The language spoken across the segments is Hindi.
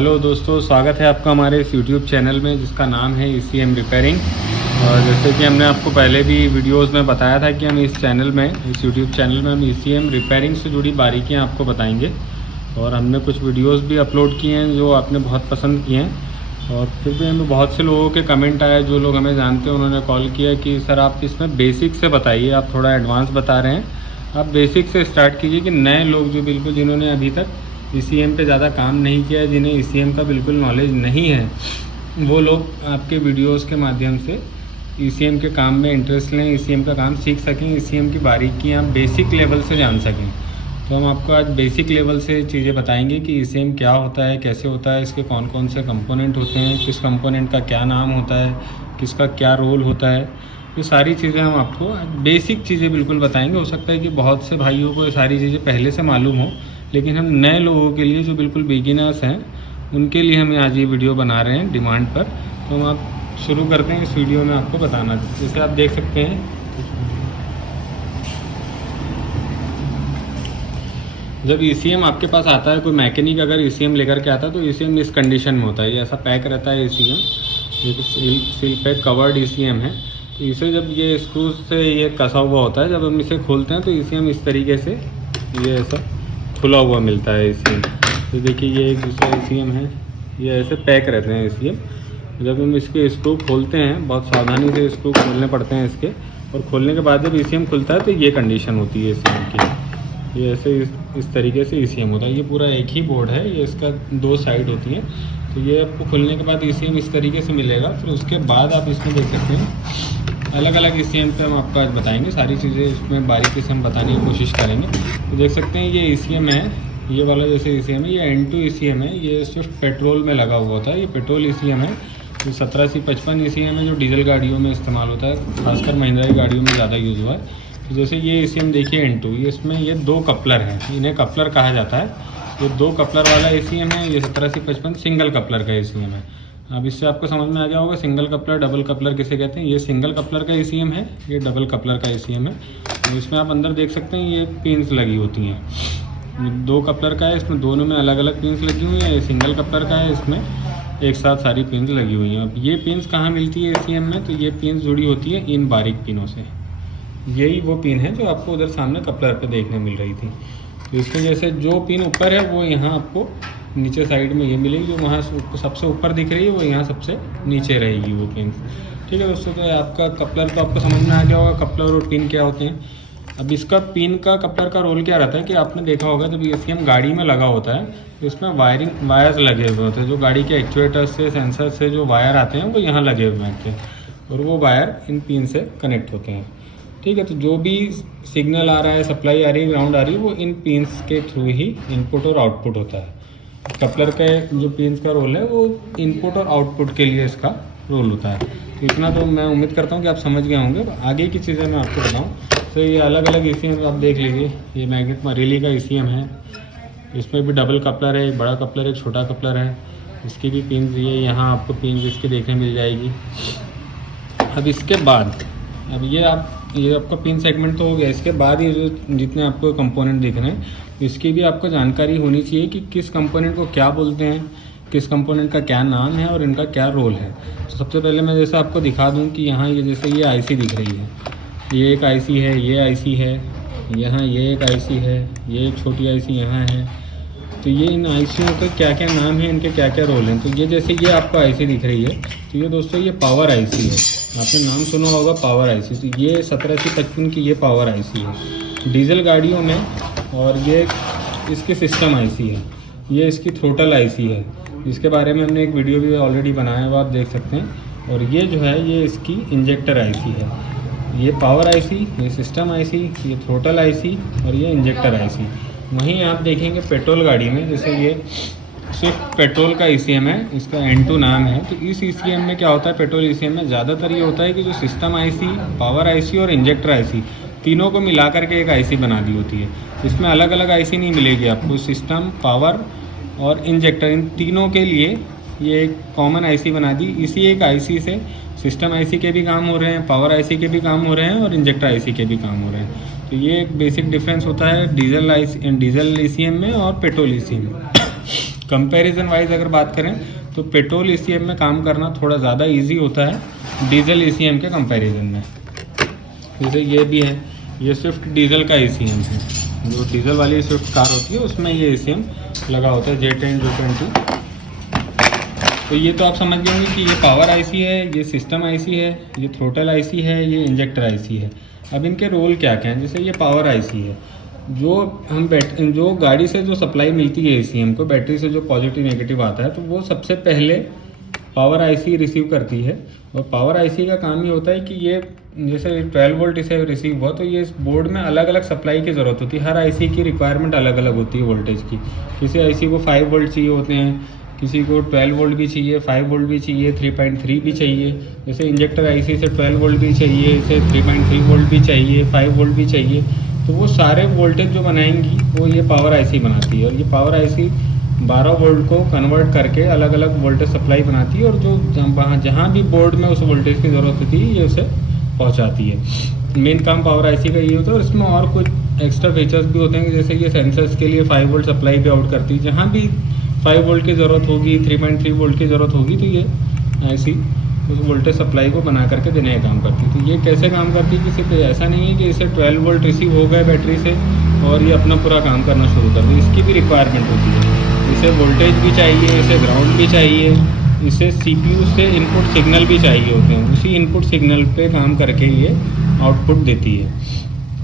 हेलो दोस्तों, स्वागत है आपका हमारे इस यूट्यूब चैनल में जिसका नाम है ECM रिपेयरिंग। और जैसे कि हमने आपको पहले भी वीडियोस में बताया था कि हम इस चैनल में, इस यूट्यूब चैनल में हम ECM रिपेयरिंग से जुड़ी बारीकियां आपको बताएंगे। और हमने कुछ वीडियोस भी अपलोड किए हैं जो आपने बहुत पसंद किए हैं। और फिर भी हमें बहुत से लोगों के कमेंट आए, जो लोग हमें जानते हैं उन्होंने कॉल किया कि सर आप इसमें बेसिक से बताइए, आप थोड़ा एडवांस बता रहे हैं, आप बेसिक से स्टार्ट कीजिए कि नए लोग जो बिल्कुल जिन्होंने अभी तक ECM पे ज़्यादा काम नहीं किया है, जिन्हें ECM का बिल्कुल नॉलेज नहीं है, वो लोग आपके वीडियोस के माध्यम से ECM के काम में इंटरेस्ट लें, ECM का काम सीख सकें, ECM की बारीकियाँ बेसिक लेवल से जान सकें। तो हम आपको आज बेसिक लेवल से चीज़ें बताएंगे कि ECM क्या होता है, कैसे होता है, इसके कौन कौन से कंपोनेंट होते हैं, किस कंपोनेंट का क्या नाम होता है, किसका क्या रोल होता है। ये सारी चीज़ें हम आपको बेसिक चीज़ें बिल्कुल बताएंगे। हो सकता है कि बहुत से भाइयों को ये सारी चीज़ें पहले से मालूम हो, लेकिन हम नए लोगों के लिए जो बिल्कुल बिगिनर्स हैं उनके लिए हम आज ये वीडियो बना रहे हैं डिमांड पर। तो हम आप शुरू करते हैं इस वीडियो में आपको बताना। जैसे आप देख सकते हैं, जब ECM आपके पास आता है, कोई मैकेनिक अगर ECM लेकर के आता है तो ECM इस कंडीशन में होता है, ये ऐसा पैक रहता है ECM, ये सील पैक कवर्ड ECM है। तो इसे जब ये स्क्रू से ये कसा हुआ होता है, जब हम इसे खोलते हैं तो ECM इस तरीके से ये ऐसा खुला हुआ मिलता है ECM। तो देखिए ये एक दूसरा ECM है, ये ऐसे पैक रहते हैं ECM। जब हम इसके स्क्रू खोलते हैं, बहुत सावधानी से स्क्रू खोलने पड़ते हैं इसके, और खोलने के बाद जब ECM खुलता है तो ये कंडीशन होती है ECM की। ये ऐसे इस तरीके से ECM होता है। ये पूरा एक ही बोर्ड है, ये इसका दो साइड होती है। तो ये आपको खुलने के बाद ECM इस तरीके से मिलेगा। फिर उसके बाद आप इसमें देख सकते हैं अलग अलग ECM पे हम आपको आज बताएंगे, सारी चीज़ें इसमें बारीकी से हम बताने की कोशिश करेंगे। तो देख सकते हैं ये ECM है, ये वाला जैसे ECM है, ये N2 ECM है। ये सिर्फ पेट्रोल में लगा हुआ था, ये पेट्रोल ECM है। ये 17C55 ECM है जो डीजल गाड़ियों में इस्तेमाल होता है, खासकर महिंद्रा की गाड़ियों में ज़्यादा यूज़ हुआ है। तो जैसे ये ECM देखिए N2, ये इसमें ये दो कपलर हैं, इन्हें कपलर कहा जाता है। ये दो कपलर वाला ECM है। ये 17C55 सिंगल कपलर का ECM है। अब इससे आपको समझ में आ गया होगा सिंगल कपलर डबल कपलर किसे कहते हैं। ये सिंगल कपलर का ECM है, ये डबल कपलर का ECM है। तो इसमें आप अंदर देख सकते हैं ये पिन्स लगी होती हैं। दो कपलर का है, इसमें दोनों में अलग अलग पिन्स लगी हुई हैं। ये सिंगल कपलर का है, इसमें एक साथ सारी पिन्स लगी हुई हैं। अब ये पिन्स कहाँ मिलती है ECM में, तो ये पिन्स जुड़ी होती है इन बारीक पिनों से। यही वो पिन है जो आपको उधर सामने कपलर पे देखने मिल रही थी। तो इसमें जैसे जो पिन ऊपर है वो यहाँ आपको नीचे साइड में ये मिलेगी, जो वहाँ सबसे ऊपर दिख रही है वो यहाँ सबसे नीचे रहेगी वो पिन। ठीक है दोस्तों, तो आपका कपलर तो आपको समझ में आ गया होगा कपलर और पिन क्या होते हैं। अब इसका पिन का कपलर का रोल क्या रहता है कि आपने देखा होगा जब ECM गाड़ी में लगा होता है तो इसमें वायर्स लगे हुए होते हैं, जो गाड़ी के एक्चुएटर्स से, सेंसर से जो वायर आते हैं वो यहाँ लगे हुए होते हैं, और वो वायर इन पिन से कनेक्ट होते हैं। ठीक है, तो जो भी सिग्नल आ रहा है, सप्लाई आ रही है, ग्राउंड आ रही है, वो इन पिन्स के थ्रू ही इनपुट और आउटपुट होता है। कपलर के जो पिन्स का रोल है वो इनपुट और आउटपुट के लिए इसका रोल होता है। तो इतना तो मैं उम्मीद करता हूँ कि आप समझ गए होंगे। आगे की चीज़ें मैं आपको बताऊँ तो ये अलग अलग ECM आप देख लीजिए। ये मैग्नेट मरेली का ECM है, इसमें भी डबल कपलर है, एक बड़ा कपलर है, एक छोटा कपलर है। इसकी भी पिन्स ये यहाँ आपको पिन्स इसके देखने मिल जाएगी। अब इसके बाद ये आपका पिन सेगमेंट तो हो गया। इसके बाद ये जो जितने आपको कंपोनेंट दिख रहे हैं इसकी भी आपको जानकारी होनी चाहिए कि किस कंपोनेंट को क्या बोलते हैं, किस कंपोनेंट का क्या नाम है और इनका क्या रोल है। तो सबसे पहले मैं जैसे आपको दिखा दूं कि यहाँ ये जैसे ये IC दिख रही है, ये एक IC है, ये IC है, यहाँ ये एक IC है, ये एक छोटी IC यहाँ है। तो ये इन ICयों के क्या क्या नाम है, इनके क्या क्या रोल हैं। तो ये जैसे ये आपको IC दिख रही है, तो ये दोस्तों ये पावर IC है, आपने नाम सुना होगा पावर IC। तो ये 17C55 की ये पावर IC है डीजल गाड़ियों में, और ये इसकी सिस्टम IC है, ये इसकी थ्रोटल IC है। इसके बारे में हमने एक वीडियो भी ऑलरेडी बनाया है, वो आप देख सकते हैं। और ये जो है ये इसकी इंजेक्टर IC है। ये पावर IC, ये सिस्टम IC, ये थ्रोटल IC और ये इंजेक्टर IC। वहीं आप देखेंगे पेट्रोल गाड़ी में, जैसे ये सिर्फ पेट्रोल का ECM है, इसका N2 नाम है। तो इस ECM में क्या होता है, पेट्रोल ECM में ज़्यादातर ये होता है कि जो सिस्टम IC, पावर IC और इंजेक्टर IC तीनों को मिला करके एक IC बना दी होती है। इसमें अलग अलग IC नहीं मिलेगी आपको, सिस्टम, पावर और इंजेक्टर, इन तीनों के लिए ये एक कॉमन IC बना दी। इसी एक IC से सिस्टम IC के भी काम हो रहे हैं, पावर IC के भी काम हो रहे हैं और इंजेक्टर IC के भी काम हो रहे हैं। तो ये एक बेसिक डिफरेंस होता है डीजल ECM में और पेट्रोल ECM में। कंपैरिजन वाइज अगर बात करें तो पेट्रोल ECM में काम करना थोड़ा ज़्यादा इजी होता है डीजल ECM के कंपैरिजन में। जैसे ये भी है, ये स्विफ्ट डीजल का ECM है, जो डीजल वाली स्विफ्ट कार होती है उसमें ये ECM लगा होता है J10 J20। तो ये तो आप समझ गए होंगे कि ये पावर IC है, ये सिस्टम IC है, ये थ्रोटल IC है, ये इंजेक्टर IC है। अब इनके रोल क्या क्या हैं? जैसे ये पावर IC है, जो गाड़ी से जो सप्लाई मिलती है ECM को, बैटरी से जो पॉजिटिव नेगेटिव आता है, तो वो सबसे पहले पावर IC रिसीव करती है। और पावर IC का काम ये होता है कि ये जैसे 12 वोल्ट इसे रिसीव हुआ तो ये इस बोर्ड में अलग अलग सप्लाई की ज़रूरत होती है। हर IC की रिक्वायरमेंट अलग अलग होती है वोल्टेज की। किसी IC को 5 वोल्ट चाहिए होते हैं, किसी को 12 वोल्ट भी चाहिए, 5 वोल्ट भी चाहिए, 3.3 भी चाहिए। जैसे इंजेक्टर IC से 12 वोल्ट भी चाहिए, इसे 3.3 वोल्ट भी चाहिए, 5 वोल्ट भी चाहिए। तो वो सारे वोल्टेज जो बनाएंगी वो ये पावर IC बनाती है। और ये पावर IC 12 वोल्ट को कन्वर्ट करके अलग अलग वोल्टेज सप्लाई बनाती है, और जो जहाँ भी बोर्ड में उस वोल्टेज की ज़रूरत होती है ये उसे पहुँचाती है। मेन काम पावर IC का ये होता है। और इसमें और कुछ एक्स्ट्रा फीचर्स भी होते हैं, जैसे ये सेंसर्स के लिए 5 वोल्ट सप्लाई भी आउट करती है। जहाँ भी 5 वोल्ट की ज़रूरत होगी, 3.3 वोल्ट की ज़रूरत होगी, तो ये IC उस वोल्टेज सप्लाई को बना करके देने का काम करती है। तो ये कैसे काम करती है कि सिर्फ ऐसा नहीं है कि इसे 12 वोल्ट रिसीव हो गए बैटरी से और ये अपना पूरा काम करना शुरू कर दे। इसकी भी रिक्वायरमेंट होती है, इसे वोल्टेज भी चाहिए, इसे ग्राउंड भी चाहिए, इसे CPU से इनपुट सिग्नल भी चाहिए होते हैं। उसी इनपुट सिग्नल पे काम करके ये आउटपुट देती है।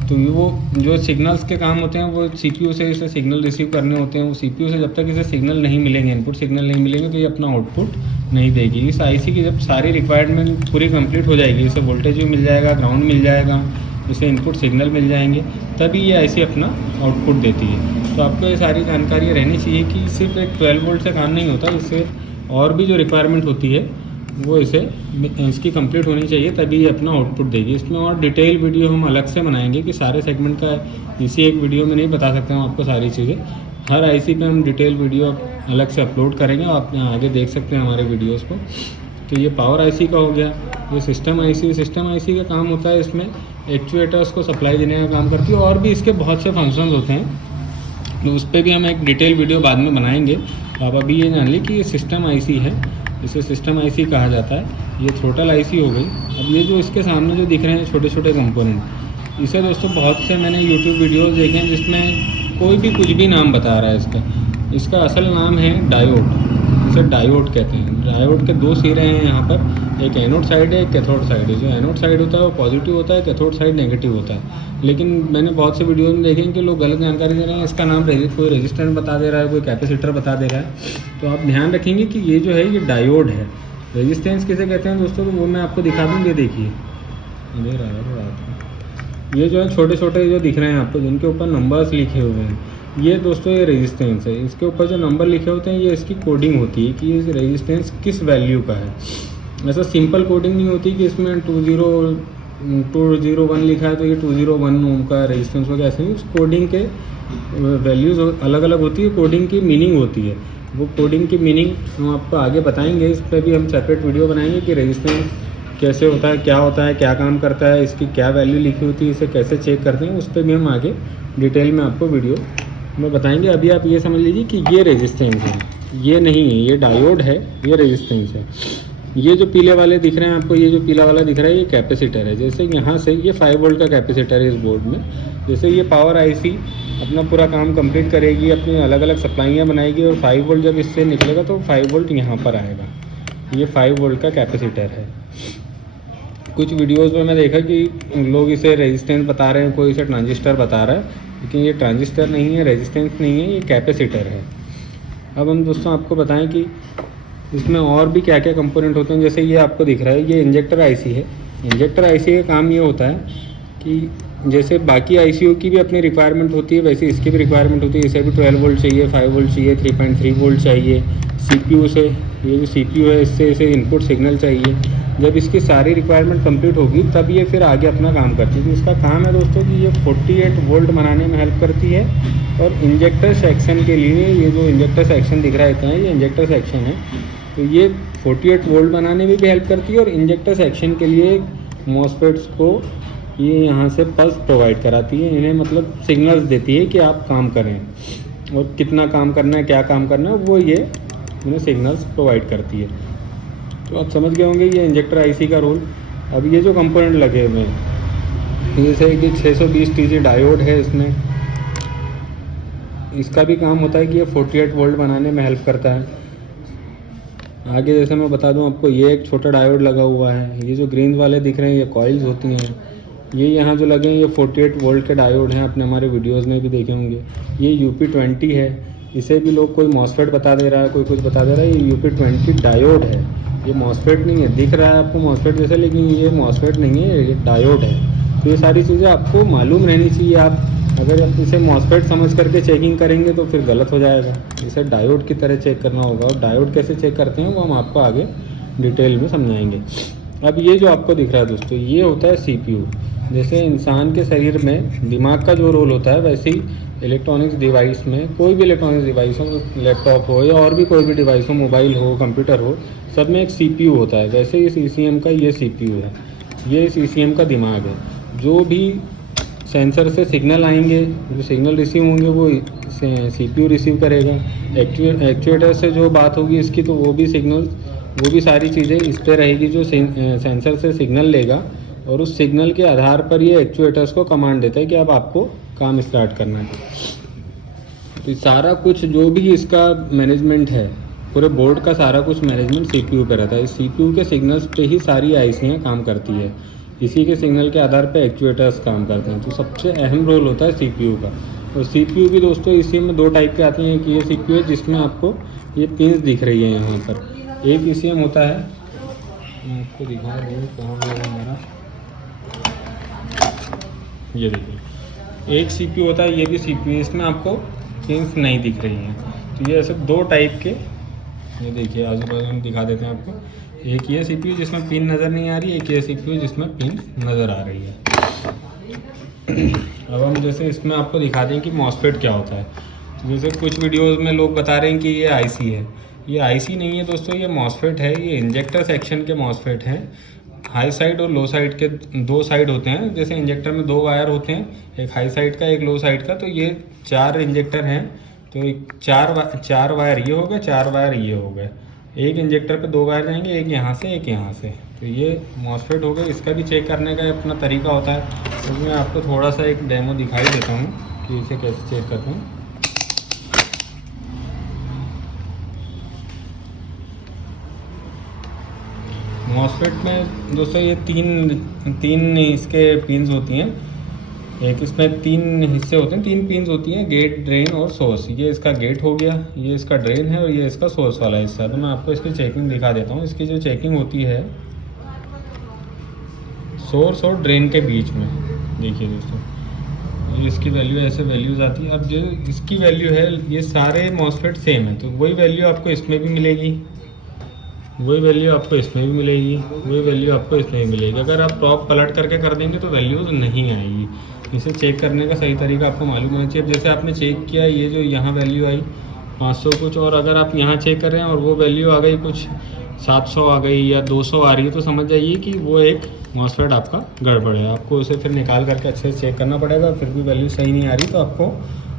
तो वो जो सिग्नल्स के काम होते हैं वो CPU से इसे सिग्नल रिसीव करने होते हैं। वो CPU से जब तक इसे सिग्नल नहीं मिलेंगे, इनपुट सिग्नल नहीं मिलेंगे, तो ये अपना आउटपुट नहीं देगी। इस IC की जब सारी रिक्वायरमेंट पूरी कंप्लीट हो जाएगी, इसे वोल्टेज भी मिल जाएगा, ग्राउंड मिल जाएगा, इसे इनपुट सिग्नल मिल जाएंगे, तभी ये IC अपना आउटपुट देती है। तो आपको ये सारी जानकारी रहनी चाहिए कि सिर्फ एक 12 वोल्ट से काम नहीं होता, इससे और भी जो रिक्वायरमेंट होती है वो इसकी कंप्लीट होनी चाहिए, तभी ये अपना आउटपुट देगी। इसमें और डिटेल वीडियो हम अलग से बनाएंगे कि सारे सेगमेंट का इसी एक वीडियो में नहीं बता सकते हम आपको सारी चीज़ें। हर IC पे हम डिटेल वीडियो अलग से अपलोड करेंगे, आप यहाँ आगे देख सकते हैं हमारे वीडियोस को। तो ये पावर IC का हो गया। ये सिस्टम IC का काम होता है, इसमें एक्चुएटर्स को सप्लाई देने का काम करती है। और भी इसके बहुत से फंक्शंस होते हैं, तो उस पर भी हम एक डिटेल वीडियो बाद में बनाएंगे। आप अभी ये जान ली कि ये सिस्टम IC है, इसे सिस्टम IC कहा जाता है। ये थ्रोटल IC हो गई। अब ये जो इसके सामने जो दिख रहे हैं छोटे छोटे कंपोनेंट, इसे दोस्तों बहुत से मैंने YouTube वीडियोस देखे हैं जिसमें कोई भी कुछ भी नाम बता रहा है। इसका असल नाम है डायोड। इसे डायोड कहते हैं। डायोड के 2 सिरे हैं यहाँ पर, एक एनोड साइड है, एक कैथोड साइड है। जो एनोड साइड होता है वो पॉजिटिव होता है, कैथोड साइड नेगेटिव होता है। लेकिन मैंने बहुत से वीडियो में देखे हैं कि लोग गलत जानकारी दे रहे हैं। इसका नाम कोई रेजिस्टेंस बता दे रहा है, कोई कैपेसिटर बता दे रहा है। तो आप ध्यान रखेंगे कि ये जो है ये डायोड है। रेजिस्टेंस किसे कहते हैं दोस्तों, तो वो मैं आपको दिखा दूँगी। देखिए ये जो है छोटे छोटे जो दिख रहे हैं आपको, जिनके ऊपर नंबर्स लिखे हुए हैं, ये दोस्तों ये रेजिस्टेंस है। इसके ऊपर जो नंबर लिखे होते हैं ये इसकी कोडिंग होती है कि ये रेजिस्टेंस किस वैल्यू का है। ऐसा सिंपल कोडिंग नहीं होती कि इसमें 201 लिखा है तो ये 201 ओम का रेजिस्टेंस होगा, ऐसे नहीं। उस कोडिंग के वैल्यूज़ अलग अलग होती है, कोडिंग की मीनिंग होती है। वो कोडिंग की मीनिंग हम आपको आगे बताएंगे। इस पर भी हम सेपरेट वीडियो बनाएंगे कि रेजिस्टेंस कैसे होता है, क्या काम करता है, इसकी क्या वैल्यू लिखी होती है, इसे कैसे चेक करते हैं, उस पर भी हम आगे डिटेल में आपको वीडियो में बताएंगे। अभी आप ये समझ लीजिए कि ये रेजिस्टेंस है, ये नहीं है, ये डायोड है, ये रेजिस्टेंस है। ये जो पीले वाले दिख रहे हैं आपको, ये जो पीला वाला दिख रहा है ये कैपेसिटर है। जैसे यहाँ से ये 5 वोल्ट का कैपेसिटर है इस बोर्ड में। जैसे ये पावर IC अपना पूरा काम कंप्लीट करेगी, अपनी अलग अलग सप्लाइयाँ बनाएगी, और 5 वोल्ट जब इससे निकलेगा तो 5 वोल्ट यहाँ पर आएगा। ये 5 वोल्ट का कैपेसिटर है। कुछ वीडियोस में मैं देखा कि लोग इसे रेजिस्टेंस बता रहे हैं, कोई इसे ट्रांजिस्टर बता रहा है, लेकिन ये ट्रांजिस्टर नहीं है, रेजिस्टेंस नहीं है, ये कैपेसिटर है। अब हम दोस्तों आपको बताएं कि इसमें और भी क्या क्या कंपोनेंट होते हैं। जैसे ये आपको दिख रहा है, ये इंजेक्टर IC है। इंजेक्टर IC का काम ये होता है कि जैसे बाकी ICO की भी अपनी रिक्वायरमेंट होती है, वैसे इसकी भी रिक्वायरमेंट होती है। इसे भी 12 वोल्ट चाहिए, 5 वोल्ट चाहिए, 3.3 वोल्ट चाहिए। CPU से, ये जो CPU है इससे इसे इनपुट सिग्नल चाहिए। जब इसकी सारी रिक्वायरमेंट कंप्लीट होगी तब ये फिर आगे अपना काम करती है। तो इसका काम है दोस्तों कि ये 48 वोल्ट बनाने में हेल्प करती है। और इंजेक्टर सेक्शन के लिए, ये जो इंजेक्टर सेक्शन दिख रहा है ये इंजेक्टर सेक्शन है, तो ये 48 वोल्ट बनाने में भी हेल्प करती है। और इंजेक्टर सेक्शन के लिए मॉसफेट्स को ये यहाँ से पल्स प्रोवाइड कराती है, इन्हें मतलब सिग्नल्स देती है कि आप काम करें। और कितना काम करना है, क्या काम करना है, वो ये उन्हें सिग्नल्स प्रोवाइड करती है। तो आप समझ गए होंगे ये इंजेक्टर आईसी का रोल। अब ये जो कंपोनेंट लगे हुए हैं, जैसे कि 620 TG डायोड है इसमें, इसका भी काम होता है कि ये 48 वोल्ट बनाने में हेल्प करता है। आगे जैसे मैं बता दूं आपको, ये एक छोटा डायोड लगा हुआ है। ये जो ग्रीन वाले दिख रहे हैं ये कॉइल्स होती हैं। ये यहाँ जो लगे हैं ये 48 वोल्ट के डायोड हैं, आपने हमारे वीडियोज़ में भी देखे होंगे। ये UP20 है, इसे भी लोग कोई मॉसफेट बता दे रहा है, कोई कुछ बता दे रहा है। ये UP20 डायोड है, ये मॉसफेट नहीं है। दिख रहा है आपको मॉसफेट जैसे, लेकिन ये मॉसफेट नहीं है, ये डायोड है। तो ये सारी चीज़ें आपको मालूम रहनी चाहिए। आप अगर आप इसे मॉसफेट समझ करके चेकिंग करेंगे तो फिर गलत हो जाएगा। इसे डायोड की तरह चेक करना होगा, और डायोड कैसे चेक करते हैं वो हम आपको आगे डिटेल में समझाएंगे। अब ये जो आपको दिख रहा है दोस्तों, ये होता है CPU। जैसे इंसान के शरीर में दिमाग का जो रोल होता है, वैसे ही इलेक्ट्रॉनिक्स डिवाइस में, कोई भी इलेक्ट्रॉनिक्स डिवाइस हो, लैपटॉप हो या और भी कोई भी डिवाइस हो, मोबाइल हो, कंप्यूटर हो, सब में एक CPU होता है। वैसे ही इस ECM का ये CPU है, ये इस ECM का दिमाग है। जो भी सेंसर से सिग्नल आएंगे, जो सिग्नल रिसीव होंगे वो CPU रिसीव करेगा। एक्चुएटर से जो बात होगी इसकी, तो वो भी सिग्नल, वो भी सारी चीज़ें इस पर रहेगी जो सेंसर से सिग्नल लेगा, और उस सिग्नल के आधार पर ये एक्चुएटर्स को कमांड देता है कि अब आपको काम स्टार्ट करना है। तो सारा कुछ जो भी इसका मैनेजमेंट है, पूरे बोर्ड का सारा कुछ मैनेजमेंट CPU पे रहता है। इस CPU के सिग्नल्स पे ही सारी आईसियाँ काम करती है, इसी के सिग्नल के आधार पे एक्चुएटर्स काम करते हैं। तो सबसे अहम रोल होता है CPU का। और CPU भी दोस्तों इसी में दो टाइप के आते हैं। कि ये CPU है जिसमें आपको ये पिंस दिख रही है यहाँ पर। एक ECM होता है, मैं आपको दिखा दूँ कहाँ गया हमारा, ये देखिए, एक CPU होता है, ये भी CPU है, इसमें आपको पिंस नहीं दिख रही हैं। तो ये ऐसे दो टाइप के, ये देखिए आजू बाजू में दिखा देते हैं आपको। एक ये CPU जिसमें पिन नज़र नहीं आ रही है, एक ये CPU जिसमें पिन नज़र आ रही है। अब हम जैसे इसमें आपको दिखा दें कि मॉसफेट क्या होता है। तो जैसे कुछ वीडियोस में लोग बता रहे हैं कि ये IC है, ये IC नहीं है दोस्तों, ये मॉसफेट है। ये इंजेक्टर सेक्शन के मॉसफेट हैं। हाई साइड और लो साइड के दो साइड होते हैं। जैसे इंजेक्टर में दो वायर होते हैं, एक हाई साइड का, एक लो साइड का। तो ये 4 इंजेक्टर हैं, तो चार वायर ये हो गए, 4 वायर ये हो गए। एक इंजेक्टर पे 2 वायर जाएंगे, एक यहाँ से एक यहाँ से। तो ये मॉसफेट हो गए। इसका भी चेक करने का अपना तरीका होता है। तो मैं आपको थोड़ा सा एक डेमो दिखाई देता हूँ कि इसे कैसे चेक करते हैं। मॉसफेट में दोस्तों ये तीन इसके पिन्स होती हैं। एक इसमें 3 हिस्से होते हैं, 3 पिन्स होती हैं, गेट, ड्रेन और सोर्स। ये इसका गेट हो गया, ये इसका ड्रेन है, और ये इसका सोर्स वाला हिस्सा। तो मैं आपको इसकी चेकिंग दिखा देता हूँ। इसकी जो चेकिंग होती है सोर्स और ड्रेन के बीच में, देखिए दोस्तों, ये इसकी वैल्यू ऐसे वैल्यूज़ आती है। अब जो इसकी वैल्यू है, ये सारे मॉसफेट सेम है, तो वही वैल्यू आपको इसमें भी मिलेगी, वही वैल्यू आपको इसमें भी मिलेगी, वही वैल्यू आपको इसमें भी मिलेगी। अगर आप टॉप पलट करके कर देंगे तो वैल्यूज़ नहीं आएगी। इसे चेक करने का सही तरीका आपको मालूम होना चाहिए। जैसे आपने चेक किया, ये जो यहाँ वैल्यू आई 500 कुछ, और अगर आप यहाँ चेक कर रहे हैं और वो वैल्यू आ गई कुछ 700 आ गई या 200 आ रही है, तो समझ जाइए कि वो एक मॉसफेट आपका गड़बड़ है। आपको उसे फिर निकाल करके अच्छे से चेक करना पड़ेगा। फिर भी वैल्यू सही नहीं आ रही तो आपको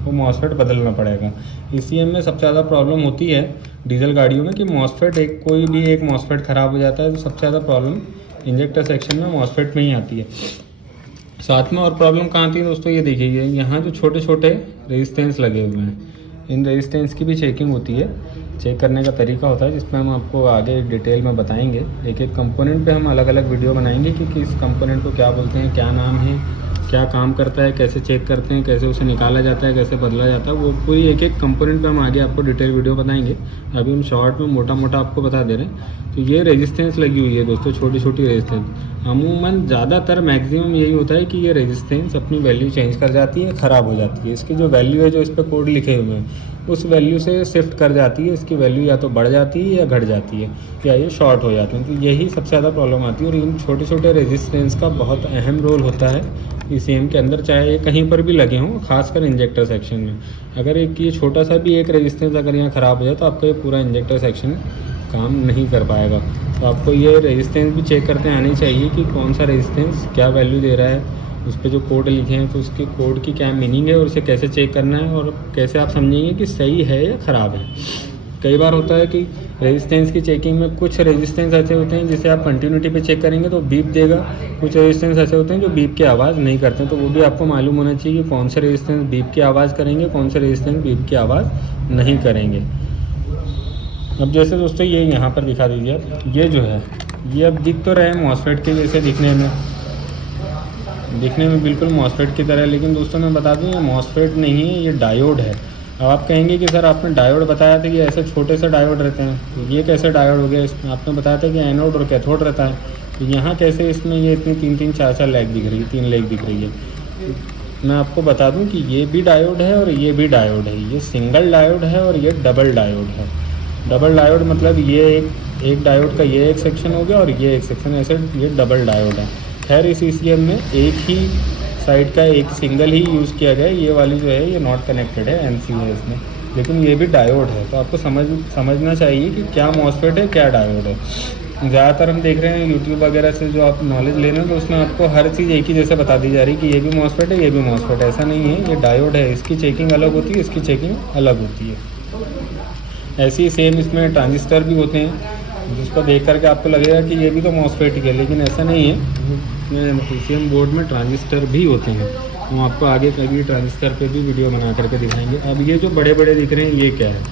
वो मॉसफेट बदलना पड़ेगा। ECM में सबसे ज़्यादा प्रॉब्लम होती है डीजल गाड़ियों में कि मॉसफेट, कोई भी एक मॉसफेट ख़राब हो जाता है तो सबसे ज़्यादा प्रॉब्लम इंजेक्टर सेक्शन में मॉसफेट में ही आती है। साथ में और प्रॉब्लम कहाँ आती है दोस्तों, ये देखिए यहाँ जो छोटे छोटे रेजिस्टेंस लगे हुए हैं, इन रेजिस्टेंस की भी चेकिंग होती है। चेक करने का तरीका होता है जिसमें हम आपको आगे डिटेल में बताएंगे। एक एक कंपोनेंट पे हम अलग अलग वीडियो बनाएंगे कि किस कंपोनेंट को क्या बोलते हैं, क्या नाम है, क्या काम करता है, कैसे चेक करते हैं, कैसे उसे निकाला जाता है, कैसे बदला जाता है। वो पूरी एक एक कंपोनेंट पे हम आगे आपको डिटेल वीडियो बताएंगे। अभी हम शॉर्ट में मोटा मोटा आपको बता दे रहे हैं। तो ये रेजिस्टेंस लगी हुई है दोस्तों, छोटी छोटी रेजिस्टेंस। अमूमन ज़्यादातर मैक्सिमम यही होता है कि ये रेजिस्टेंस अपनी वैल्यू चेंज कर जाती है, ख़राब हो जाती है। इसकी जो वैल्यू है, जो इस पर कोड लिखे हुए हैं, उस वैल्यू से शिफ्ट कर जाती है। इसकी वैल्यू या तो बढ़ जाती है या घट जाती है, या ये शॉर्ट हो जाते हैं। तो यही सबसे ज़्यादा प्रॉब्लम आती है। और इन छोटे छोटे रेजिस्टेंस का बहुत अहम रोल होता है ECM के अंदर, चाहे ये कहीं पर भी लगे हों, खासकर इंजेक्टर सेक्शन में। अगर एक ये छोटा सा भी एक रेजिस्टेंस अगर यहाँ ख़राब हो जाए तो आपका ये पूरा इंजेक्टर सेक्शन काम नहीं कर पाएगा। तो आपको ये रेजिस्टेंस भी चेक करते आनी चाहिए कि कौन सा रेजिस्टेंस क्या वैल्यू दे रहा है, उस पर जो कोड लिखे हैं तो उसके कोड की क्या मीनिंग है और उसे कैसे चेक करना है और कैसे आप समझेंगे कि सही है या ख़राब है। कई बार होता है कि रेजिस्टेंस की चेकिंग में कुछ रेजिस्टेंस ऐसे होते हैं जिसे आप कंटिन्यूटी पे चेक करेंगे तो बीप देगा, कुछ रेजिस्टेंस ऐसे होते हैं जो बीप की आवाज़ नहीं करते हैं, तो वो भी आपको मालूम होना चाहिए कि कौन से रेजिस्टेंस बीप की आवाज़ करेंगे, कौन से रेजिस्टेंस बीप की आवाज़ नहीं करेंगे। अब जैसे दोस्तों ये यहाँ पर दिखा दीजिए आप, ये जो है ये अब दिख तो रहे हैं मॉसफेट के जैसे दिखने में बिल्कुल मॉसफेट की तरह, लेकिन दोस्तों मैं बता दूं ये मॉसफेट नहीं है, ये डायोड है। अब आप कहेंगे कि सर आपने डायोड बताया था कि ऐसे छोटे से डायोड रहते हैं, तो ये कैसे डायोड हो गया? इसमें आपने बताया था कि एनोड और कैथोड रहता है, तो यहाँ कैसे इसमें ये इतनी 3-3 4-4 लेग दिख रही है, 3 लेग दिख रही है? मैं आपको बता दूं कि ये भी डायोड है और ये भी डायोड है। ये सिंगल डायोड है और ये डबल डायोड है। डबल डायोड मतलब ये एक डायोड का ये एक सेक्शन हो गया और ये एक सेक्शन, ऐसे ये डबल डायोड है। खैर इस ECM में एक ही साइड का एक सिंगल ही यूज़ किया गया है। ये वाली जो है ये नॉट कनेक्टेड है, NC है इसमें, लेकिन ये भी डायोड है। तो आपको समझना चाहिए कि क्या मॉसफेट है क्या डायोड है। ज़्यादातर हम देख रहे हैं यूट्यूब वगैरह से जो आप नॉलेज ले रहे हैं तो उसमें आपको हर चीज़ एक ही जैसे बता दी जा रही है कि ये भी मॉसफेट है, ये भी मॉसफेट है। ऐसा नहीं है, ये डायोड है, इसकी चेकिंग अलग होती है, इसकी चेकिंग अलग होती है। ऐसे ही सेम इसमें ट्रांजिस्टर भी होते हैं, जिसको देख करके आपको लगेगा कि ये भी तो मॉसफेट ही है, लेकिन ऐसा नहीं है। ECM बोर्ड में ट्रांजिस्टर भी होते हैं, हम आपको आगे कभी ट्रांजिस्टर पे भी वीडियो बना करके दिखाएंगे। अब ये जो बड़े बड़े दिख रहे हैं ये क्या है?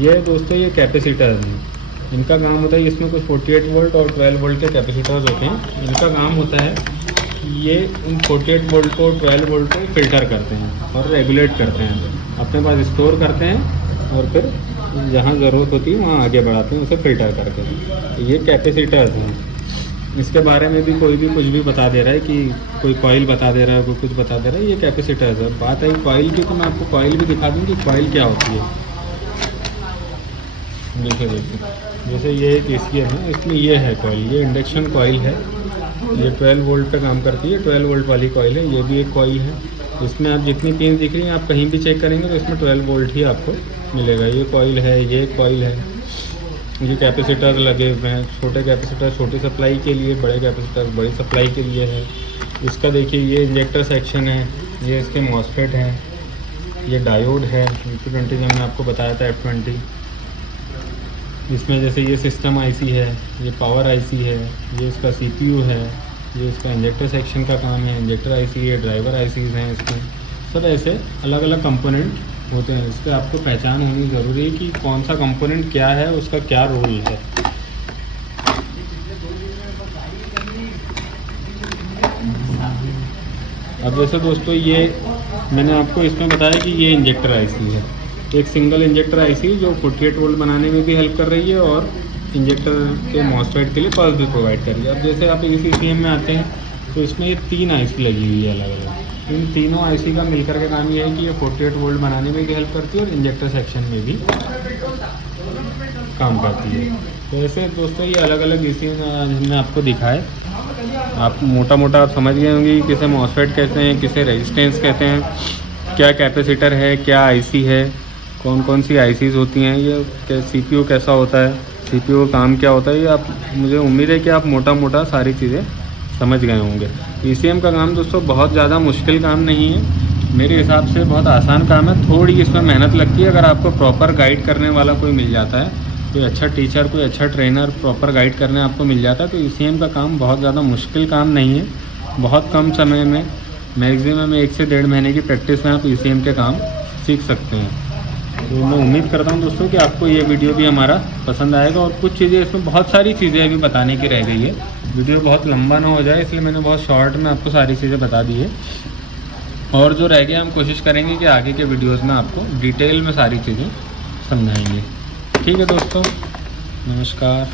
ये दोस्तों ये कैपेसिटर्स हैं। इनका काम होता है, इसमें कुछ 48 वोल्ट और 12 वोल्ट के कैपेसिटर्स होते हैं। इनका काम होता है कि ये उन 48 वोल्ट को 12 वोल्ट को फ़िल्टर करते हैं और रेगुलेट करते हैं, अपने पास स्टोर करते हैं और फिर जहाँ ज़रूरत होती है वहाँ आगे बढ़ाते हैं उसे फ़िल्टर करके। तो ये कैपेसिटर्स हैं। इसके बारे में भी कोई भी कुछ भी बता दे रहा है कि कोई कॉइल बता दे रहा है, कोई कुछ बता दे रहा है, ये कैपेसिटर्स है। बात आई कॉइल की, तो मैं आपको कॉइल भी दिखा दूँ कि कॉइल क्या होती है। देखिए जैसे ये एक ECM है, इसमें ये है कॉइल, ये इंडक्शन कॉइल है, ये 12 वोल्ट पे काम करती है, 12 वोल्ट वाली कॉइल है। ये भी एक कॉइल है, इसमें आप जितनी पिन दिख रही हैं आप कहीं भी चेक करेंगे तो इसमें 12 वोल्ट ही आपको मिलेगा। ये कॉइल है, ये कॉइल है। ये कैपेसिटर लगे हुए हैं, छोटे कैपेसिटर छोटी सप्लाई के लिए, बड़े कैपेसिटर बड़ी सप्लाई के लिए है। इसका देखिए ये इंजेक्टर सेक्शन है, ये इसके मॉसफेट हैं, ये डायोड है P20 जो मैंने आपको बताया था F20। इसमें जैसे ये सिस्टम IC है, ये पावर IC है, ये इसका CPU है, ये इसका इंजेक्टर सेक्शन का काम है, इंजेक्टर IC है, ड्राइवर ICs हैं इसमें। सब ऐसे अलग अलग कंपोनेंट होते हैं। इसके आपको पहचान होनी ज़रूरी है कि कौन सा कंपोनेंट क्या है, उसका क्या रोल है। अब जैसे दोस्तों ये मैंने आपको इसमें बताया कि ये इंजेक्टर IC है, एक सिंगल इंजेक्टर IC जो 48 वोल्ट बनाने में भी हेल्प कर रही है और इंजेक्टर के मॉसफेट के लिए पल्स भी प्रोवाइड कर रही है। अब जैसे आप इस ECM में आते हैं तो इसमें ये 3 IC लगी हुई है अलग अलग। इन तीनों IC का मिलकर के काम ये है कि ये 48 वोल्ट बनाने में भी हेल्प करती है और इंजेक्टर सेक्शन में भी काम करती है। तो ऐसे दोस्तों ये अलग अलग ECM हमने आपको दिखाए। आप मोटा मोटा आप समझ गए होंगे कि किसे मॉसफेट कहते हैं, किसे रेजिस्टेंस कहते हैं, क्या कैपेसिटर है, क्या IC है, कौन कौन सी ICs होती हैं, ये CPU कैसा होता है, CPU का काम क्या होता है। ये आप, मुझे उम्मीद है कि आप मोटा मोटा सारी चीज़ें समझ गए होंगे। ECM का काम दोस्तों बहुत ज़्यादा मुश्किल काम नहीं है, मेरे हिसाब से बहुत आसान काम है। थोड़ी इसमें मेहनत लगती है, अगर आपको प्रॉपर गाइड करने वाला कोई मिल जाता है, कोई अच्छा टीचर, कोई अच्छा ट्रेनर प्रॉपर गाइड करने आपको मिल जाता है, तो ECM का काम बहुत ज़्यादा मुश्किल काम नहीं है। बहुत कम समय में, मैक्सिमम 1 से 1.5 महीने की प्रैक्टिस में आप ECM के काम सीख सकते हैं। तो मैं उम्मीद करता हूं दोस्तों कि आपको ये वीडियो भी हमारा पसंद आएगा। और कुछ चीज़ें इसमें, बहुत सारी चीज़ें अभी बताने की रह गई है, वीडियो बहुत लंबा ना हो जाए इसलिए मैंने बहुत शॉर्ट में आपको सारी चीज़ें बता दी है। और जो रह गया हम कोशिश करेंगे कि आगे के वीडियोज़ में आपको डिटेल में सारी चीज़ें समझाएंगे। ठीक है दोस्तों, नमस्कार।